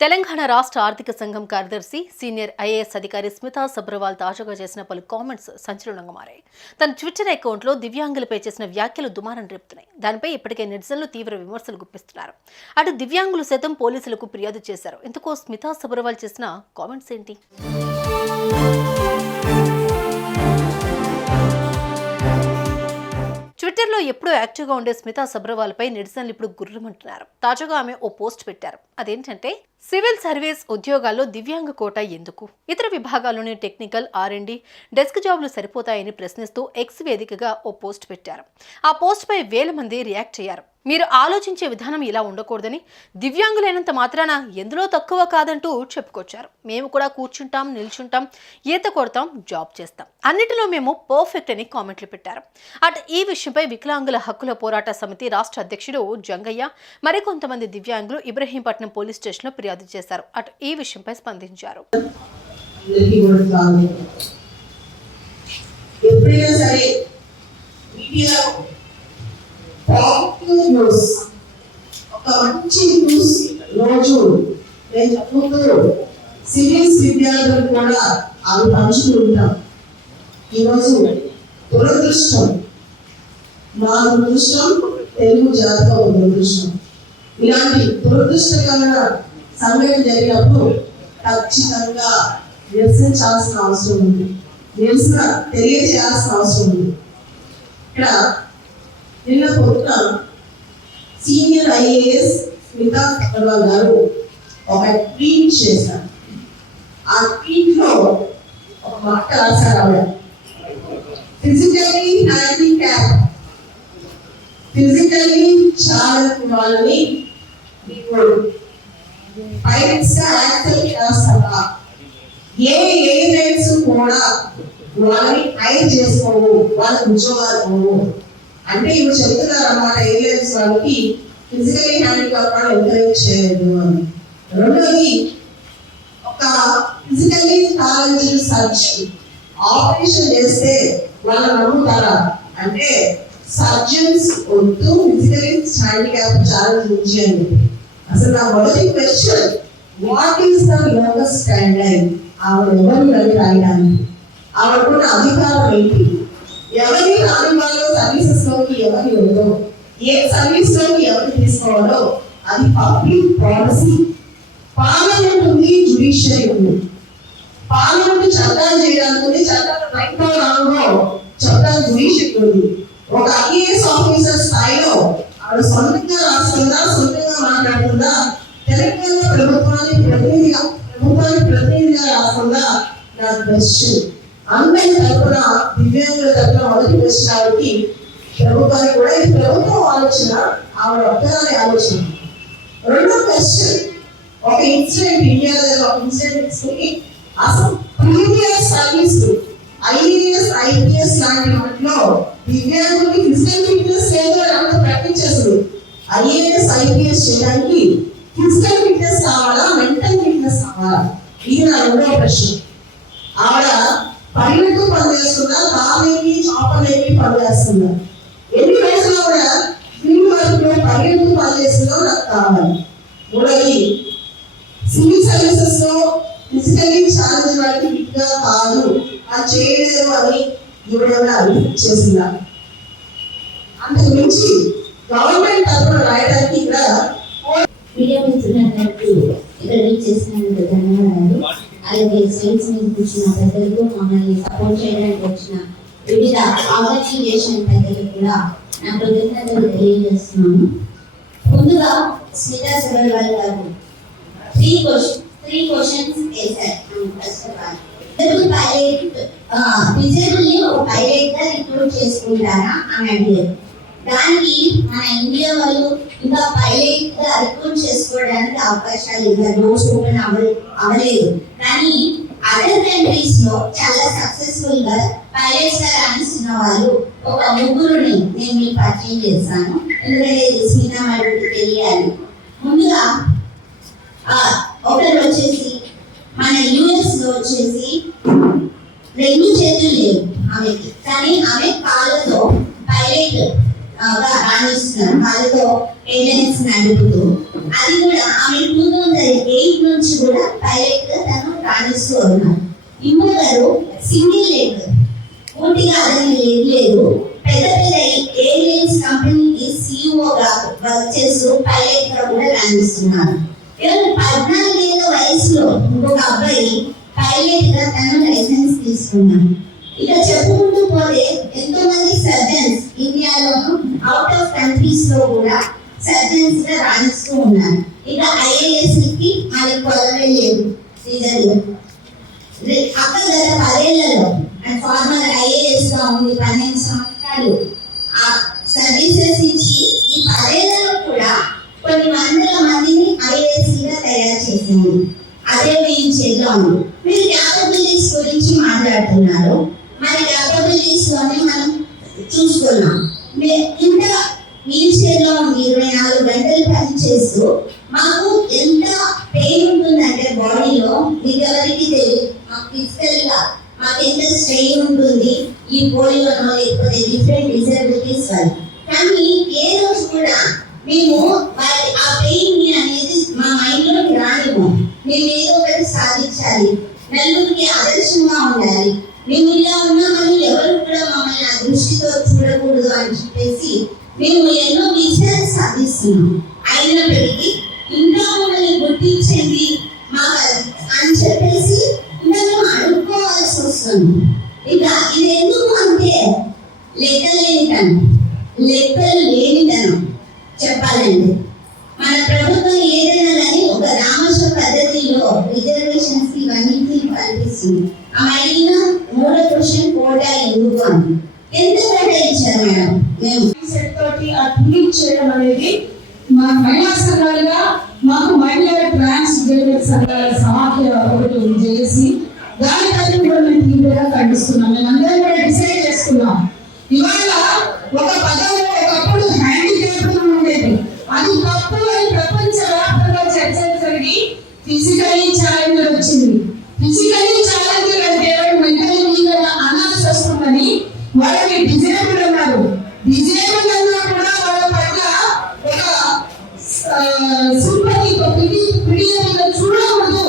తెలంగాణ రాష్ట్ర ఆర్థిక సంఘం కార్యదర్శి సీనియర్ ఐఏఎస్ అధికారి స్మితా సబ్రవాల్ తాజాగా చేసిన పలు కామెంట్స్ సంచలనంగా మారాయి. తన ట్విట్టర్ అకౌంట్లో దివ్యాంగులపై చేసిన వ్యాఖ్యలు దుమారం రేపుతున్నాయి. దానిపై ఇప్పటికే నెటిజన్లు తీవ్ర విమర్శలు గుప్పిస్తున్నారు. అటు దివ్యాంగులు సైతం పోలీసులకు ఫిర్యాదు చేశారు. ఇందుకో స్మితా సబ్రవాల్ చేసిన కామెంట్స్ ఏంటి? ట్విట్టర్లో ఎప్పుడూ యాక్టివ్గా ఉండే స్మితా సబ్రవాల్పై నెటిజన్లు ఇప్పుడు గుర్రమంటున్నారు. తాజాగా ఆమె ఓ పోస్ట్ పెట్టారు. అదేంటంటే సివిల్ సర్వీస్ ఉద్యోగాల్లో దివ్యాంగ కోట ఎందుకు? ఇతర విభాగాల్లోని టెక్నికల్ ఆర్ అండ్ డెస్క్ జాబ్లు సరిపోతాయని ప్రశ్నిస్తూ ఎక్స్ వేదికగా ఓ పోస్ట్ పెట్టారు. ఆ పోస్ట్పై వేల మంది రియాక్ట్ అయ్యారు. మీరు ఆలోచించే విధానం ఇలా ఉండకూడదని దివ్యాంగులైనంత మాత్రాన ఎందులో తక్కువ కాదంటూ చెప్పుకొచ్చారు. మేము కూడా కూర్చుంటాం నిల్చుంటాం ఈత కొడతాం జాబ్ చేస్తాం. అన్నిటిలో మేము పర్ఫెక్ట్ అని కామెంట్లు పెట్టారు. అటు ఈ విషయంపై వికలాంగుల హక్కుల పోరాట సమితి రాష్ట్ర అధ్యక్షుడు జంగయ్య మరికొంతమంది దివ్యాంగులు ఇబ్రహీంపట్నం పోలీస్ స్టేషన్లో ఫిర్యాదు చేశారు. అటు ఈ విషయంపై స్పందించారు. ఎప్పుడైనా సరే మీడియా పాజిటివ్ న్యూస్ ఒక మంచి న్యూస్ రోజు నేను సివిల్స్ విద్యార్థులు కూడా అవి పంచుతూ ఈరోజు దురదృష్టం మా దురదృష్టం తెలుగు జాతక దురదృష్టం. ఇలాంటి దురదృష్టకరమైన సంఘటన జరిగినప్పుడు ఖచ్చితంగా నిరసించాల్సిన అవసరం ఉంది. నిరసన తెలియజేయాల్సిన అవసరం ఉంది. ఇక్కడ నిన్న పొద్దున సీనియర్ ఐఏఎస్ స్మితా అగర్వాల్ గారు ఒక ట్వీట్ చేశారు. ఆ ట్వీట్లో ఒక మాట రాశారు ఆవిడ. ఫిజికల్లీ హ్యాండిక్యాప్ ఫిజికల్లీ ఛాలెంజ్ వాళ్ళని మీకు పైలట్స్గా యాక్సెప్ట్ చేస్తారా ఏ ఏజెంట్స్ కూడా వాళ్ళని హైర్ చేసుకోవు వాళ్ళ ఉద్యోగాలు పోవు. అంటే ఇవి చెప్తున్నారు అన్నమాట ఏజెంట్స్ వాళ్ళకి ఫిజికలీ హ్యాండిక్యాప్ వాళ్ళు ఎంకరేజ్ చేయదు అని. రెండోది ఒక ఫిజికల్లీ ఛాలెంజ్ సర్జన్ ఆపరేషన్ చేస్తే వాళ్ళు నమ్ముతారా? అంటే సర్జన్స్ వద్దు ఫిజికలీ హ్యాండిక్యాప్ ఛాలెంజ్ నుంచి అని చెప్పి. అసలు నా మొదటి question what is the locus standard ఆవిడ ఎవరు అని రాయడానికి? ఆవిడకున్న అధికారం ఏంటి? ఎవరిని రాని వాళ్ళు సర్వీసెస్లోకి ఎవరి ఉందో ఏ సర్వీస్లోకి ఎవరు తీసుకోవాలో అది పబ్లిక్ పాలసీ పార్లమెంట్ ఉంది జుడిషియరీ ఉంది. పార్లమెంట్ చట్టాలు చేయడానికి ఉంది. చట్టాలు రైట్ రాంగో చట్టాలు జుడిషియరీ ఉంది. ఒక ఐఏఎస్ ఆఫీసర్ స్థాయిలో ఆవిడ సొంతంగా రాస్తుందా సొంతంగా మాట్లాడుతుందా తెలంగాణ ప్రభుత్వాన్ని ప్రతినిధిగా ప్రభుత్వాన్ని ప్రతినిధిగా రాస్తుందా నా క్వశ్చన్ అందరి తరపున దివ్యాంగుల తరపున మొదటి క్వశ్చన్ ఆవిడకి ప్రభుత్వానికి కూడా ఇది ప్రభుత్వం ఆలోచన ఆవిడ ఒక్కదాని ఆలోచన. రెండో క్వశ్చన్ ఒక ఇన్సిడెంట్ ఇండియాలో ఒక ఇన్సిడెంట్ తీసుకుని అసలు ప్రీవియస్ సర్వీస్ ఐఏఎస్ ఐపీఎస్ లాంటి వాటిలో దివ్యాంగులకి ఫిజికల్ ఫిట్నెస్ లేదు అని అందరూ ప్రకటించేస్తారు ఐఏఎస్ ఐపీఎస్ చేయడానికి ఫిజికల్ ఫిట్నెస్ కావాలా? మెంటల్ ఫిట్నెస్ కావాలా? ఇది నా రెండో ప్రశ్న. ఆవిడ పైలట్ పనిచేస్తున్నా కాలేకి చాపలేమి పనిచేస్తున్నా. ఎన్ని రోజులు ఆవిడ ఫీల్డ్ వర్క్లో పైలట్ పనిచేస్తుందో నాకు కావాలి. మూడవది సివిల్ సర్వీసెస్లో ఫిజికల్లీ ఛాలెంజ్ వాళ్ళకి ఫిట్గా కాదు. అది చేయలేదు అని ఈవిడేమైనా అభివృద్ధి చేసిందా? అంతకు మించి గవర్నమెంట్ తరఫున రాయడానికి ఇక్కడ మీడియా మిత్రులందరికీ ఇక్కడ రీచ్ చేసినందుకు ధన్యవాదాలు. అలాగే స్టేట్స్ మీద కూర్చున్న పెద్దలకు మమ్మల్ని సపోర్ట్ చేయడానికి వచ్చిన వివిధ ఆర్గనైజేషన్ పెద్దలకు కూడా నా కృతజ్ఞతలు తెలియజేస్తున్నాను. ముందుగా స్మితా గారు త్రీ క్వశ్చన్ త్రీ క్వశ్చన్స్ వేశారు first of all Telugu pilot విజయబుల్ని ఒక పైలట్గా రిక్రూట్ చేసుకుంటారా అని అడిగారు. దానికి మన ఇండియా వాళ్ళు ఇంకా పైలట్గా రిక్రూట్ చేసుకోవడానికి అవకాశాలు ఇంకా డోర్స్ ఓపెన్ అవ్వ అవ్వలేదు. కానీ అదర్ కంట్రీస్లో చాలా సక్సెస్ఫుల్గా పైలట్స్గా రాణిస్తున్న వాళ్ళు ఒక ముగ్గురుని నేను మీకు పరిచయం చేస్తాను. ఎందుకంటే ఇది స్మితా తెలియాలి. ముందుగా ఒకరు వచ్చేసి మన యుఎస్లో వచ్చేసి రెండు చేతులు లేవు. ఆమెకి కానీ ఆమె కాళ్ళతో పైలట్ రాణిస్తున్నారు. కాళ్ళతో ఎయిర్లైన్స్ నడుపుతూ. అది కూడా ఆమె టూ థౌజండ్ ఎయిట్ నుంచి కూడా పైలట్గా తను రాణిస్తూ ఉన్నారు. ఇంకొకరు సింగిల్ లెగ్ పూర్తిగా అతని లెగ్ లేదు. పెద్ద పెద్ద ఎయిర్లైన్స్ కంపెనీకి సిఇఓగా వర్క్ చేస్తూ పైలట్గా కూడా రాణిస్తున్నారు. కేవలం పద్నాలుగేళ్ళ వయసులో ఇంకొక అబ్బాయి పైలట్గా తను లైసెన్స్ తీసుకున్నాను ఇక చెప్పుకుంటూ పోతే ఎంతో మంది సర్జన్స్ ఇండియాలోను అవుట్ ఆఫ్ కంట్రీస్లో కూడా సర్జన్స్గా రాణిస్తూ ఉన్నారు. ఇక ఐఏఎస్కి మనకి కొలవే లేదు శ్రీధర్. అక్క గత పదేళ్ళలో ఫార్మర్ ఐఏఎస్గా ఉంది పన్నెండు సంవత్సరాలు ఆ సర్వీసెస్ ఇచ్చి ఈ పదేళ్ళలో కొన్ని వందల మందిని ఐఏఎస్గా తయారు చేసింది. అదే మేము చేద్దాము మీరు క్యాపబిలిటీస్ గురించి మాట్లాడుతున్నారు. మన క్యాపబిలిటీస్లోనే మనం చూసుకున్నాం ఇంత వీల్ చైర్లో ఇరవై నాలుగు గంటలు పని చేస్తూ మాకు ఎంత పెయిన్ ఉంటుందంటే బాడీలో మీకు ఎవరికి తెలియదు మాకు ఫిజికల్గా మాకు ఎంత స్ట్రెయిన్ ఉంటుంది ఈ పోలియోనో లేకపోతే డిఫరెంట్ డిసబిలిటీస్ వల్ల. కానీ ఏ రోజు కూడా మేము మా మైండ్లోకి రాదు మేము ఏదో ఒకటి సాధించాలి. నలుగురికి ఆదర్శంగా ఉండాలి. మేము ఇలా ఉన్నామని ఎవరు కూడా మమ్మల్ని ఆ దృష్టితో చూడకూడదు అని చెప్పేసి మేము ఎన్నో విజయాలు సాధిస్తున్నాం. అయినప్పటికీ ఇంకా మమ్మల్ని గుర్తించండి మాకు అని చెప్పేసి ఇంకా మేము అడుక్కోవాల్సి వస్తుంది. ఇక ఇది ఎందుకు అంటే లెక్కలేనితనం. లెక్కలు లేనితనం. చెప్పాలండి మన ఇవన్నీ కల్పిస్తుంది. ఆ అడిగిన మూడో క్వశ్చన్ కోటా ఎందుకు అని. ఎంత కోటా ఇచ్చారు మేడం మేము సెట్ తోటి ఆ ట్వీట్ చేయడం అనేది మా మహిళా సంఘాలుగా మాకు మహిళా ట్రాన్స్ జెండర్ సంఘాల సమాఖ్య ఒకటి చేసి దాని దానికని కూడా మేము తీవ్రంగా ఖండిస్తున్నాం. మేము అందరం కూడా డిసైడ్ చేసుకున్నాం. ఇవాళ ఒక పదంలో ఒకప్పుడు హ్యాండిక్యాప్ ఉండేది అది తప్పు అని ప్రపంచ వ్యాప్తంగా చర్చ జరిగి ఫిజికలీ ఛాలెంజ్ వచ్చింది. డిజేబుల్ అన్నారు డిజేబుల్ అన్నా కూడా వాళ్ళ పైన ఒక సింపతి పిడియలుగా చూడకూడదు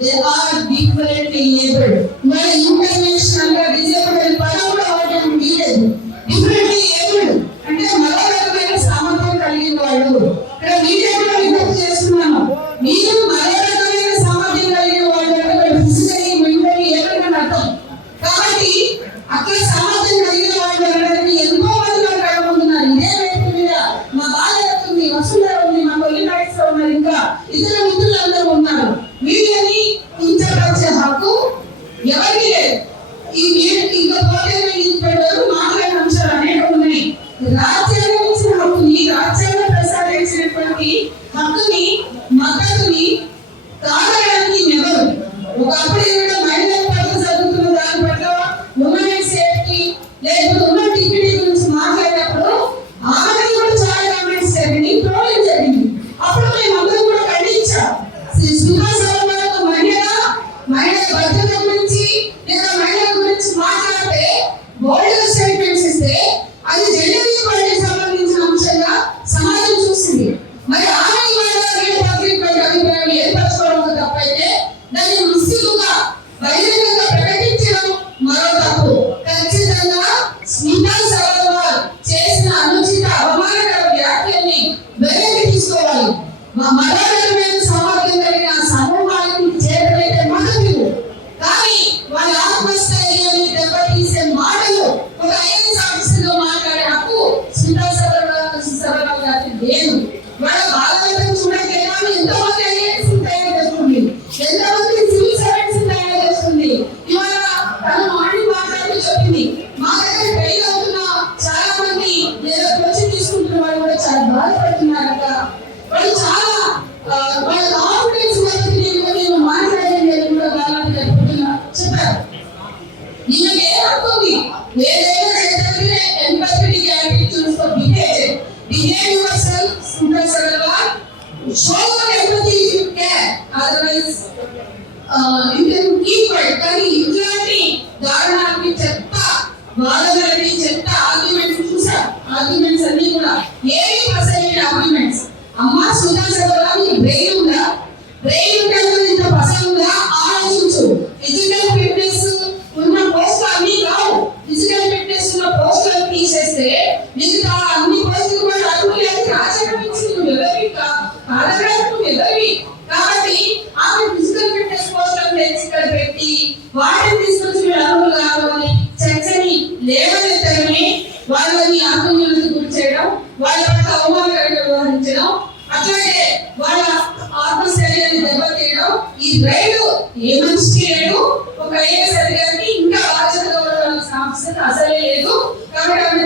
దే ఆర్ డిఫరెంట్లీ ఏబుల్ ఇవాళ ఇంటర్నేషనల్గా డిజేబుల్ అనే పదం కూడా వాడడం వీలేదు డిఫరెంట్లీ ఏబుల్ అంటే మరో రకమైన సామర్థ్యం కలిగిన వాళ్ళు ఇక్కడ మీడియా కూడా విజ్ఞప్తి చేస్తున్నాను. మీరు మరో రకమైన సామర్థ్యం కలిగిన వాళ్ళు అంటే ఫిజికలీ మెంటలీ ఏబుల్డ్ అని అర్థం. కాబట్టి అక్కడ రాజ్యాంగం ఇచ్చిన హక్కుని రాజ్యాంగం ప్రసాదించినటువంటి హక్కుని మద్దతుని కాదనడానికి ఎవరు? ఒకప్పుడు ఏదో మహిళల పట్ల జరుగుతున్న దాని పట్ల ఉమెన్ సేఫ్టీ లేకపోతే ఉమెన్ డిగ్నిటీ గురించి మాట్లాడినప్పుడు ఆమె కూడా చాలా కామెంట్స్ జరిగింది ట్రోలింగ్ జరిగింది. అప్పుడు మేము అందరం కూడా ఖండించాం. శ్రీ సుభాష్ మహిళ మహిళ భద్రత show empathy if you care otherwise you can keep quiet కానీ ఇట్లాంటి దారుణాలకి చెత్త వాదనలకి చెత్త ఆర్గ్యుమెంట్స్ చూసా. ఆర్గ్యుమెంట్స్ అన్ని కూడా. ఏవి అసైన్ ఆర్గ్యుమెంట్స్ అమ్మా సుధా చదవరా బ్రెయిన్ ఉందా? బ్రెయిన్ ఉంటే వాళ్ళ ఆత్మశైలిని దెబ్బతీయడం ఈ రైలు ఏ మంచి లేదు ఒక ఐఏఎస్ అధికారికి ఇంకా బాధ్యతగా ఉండవలసిన అవసరం అసలే లేదు. కాబట్టి ఆమె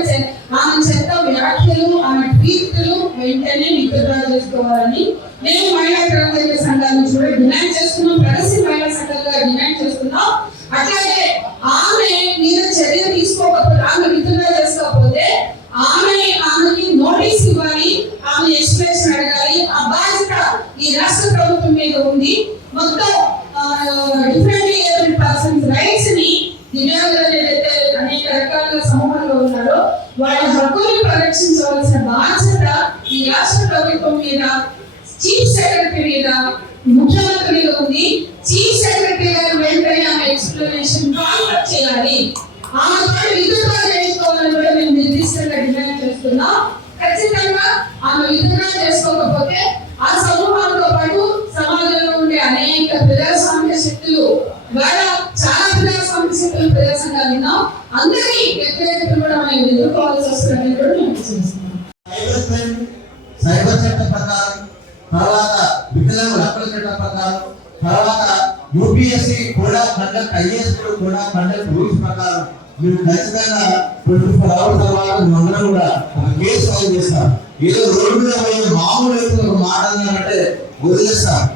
ఆమె చెత్త వ్యాఖ్యలు ఆమె ట్వీట్లు వెంటనే విత్డ్రా చేసుకోవాలని మేము మహిళా క్రమశిక్షణ సంఘాన్ని కూడా డిమాండ్ చేస్తున్నాం కలిసి మహిళా సంఘాలుగా డిమాండ్ చేస్తున్నాం. అట్లాగే ఆమె మీద చర్య ముఖ్యమంత్రి మీద ఉంది. చీఫ్ సెక్రటరీ గారు వెంటనే ఆమె ఎక్స్ప్లెనేషన్ కాన్ఫర్ చేయాలి. ఆమె పట్ల విధులుగా చేసుకోవాలని కూడా మేము నిర్దిష్టంగా డిమాండ్ చేస్తున్నాం. ఖచ్చితంగా ఆమె విధులుగా చేసుకోకపోతే ఆ సమూహంతో పాటు సమాజంలో ఉండే అనేక ప్రజాస్వామ్య శక్తులు వాళ్ళ చాలా ప్రజాస్వామ్య శక్తులు ప్రజా సంఘాలు ఉన్నాం. అందరికీ వ్యక్తిగతంగా కూడా మేము ఎదుర్కోవాల్సి వస్తుందని కూడా మేము చేస్తున్నాం సైబర్ చట్టం ప్రకారం తర్వాత వికలాంగుల హక్కుల చట్టం ప్రకారం తర్వాత యూపీఎస్సీ కూడా కండక్ట్ ఐఏఎస్ కూడా కండక్ట్ రూల్స్ ప్రకారం మీరు ఖచ్చితంగా ట్వంటీ ఫోర్ అవర్స్ తర్వాత మనందరం కూడా ఒక కేసు ఫైల్ చేస్తాం ఏదో రోడ్డు మీద పోయే మామూలు వ్యక్తులు ఒక మాట అంటే వదిలేస్తారు.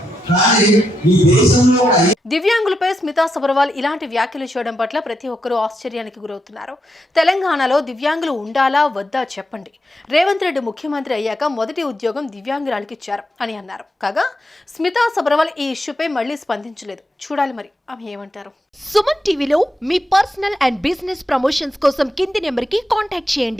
దివ్యాంగులపై స్మితా సబర్వాల్ ఇలాంటి వ్యాఖ్యలు చేయడం పట్ల ప్రతి ఒక్కరూ ఆశ్చర్యానికి గురవుతున్నారు. తెలంగాణలో దివ్యాంగులు ఉండాలా వద్దా చెప్పండి. రేవంత్ రెడ్డి ముఖ్యమంత్రి అయ్యాక మొదటి ఉద్యోగం దివ్యాంగురాలకి ఇచ్చారు అని అన్నారు. కాగా స్మితా సబర్వాల్ ఈ ఇష్యూపై మళ్ళీ స్పందించలేదు. చూడాలి మరి ఆమె ఏమంటారు. సుమన్ టీవీలో మీ పర్సనల్ అండ్ బిజినెస్ ప్రమోషన్స్ కోసం కింది నెంబర్కి కాంటాక్ట్ చేయండి.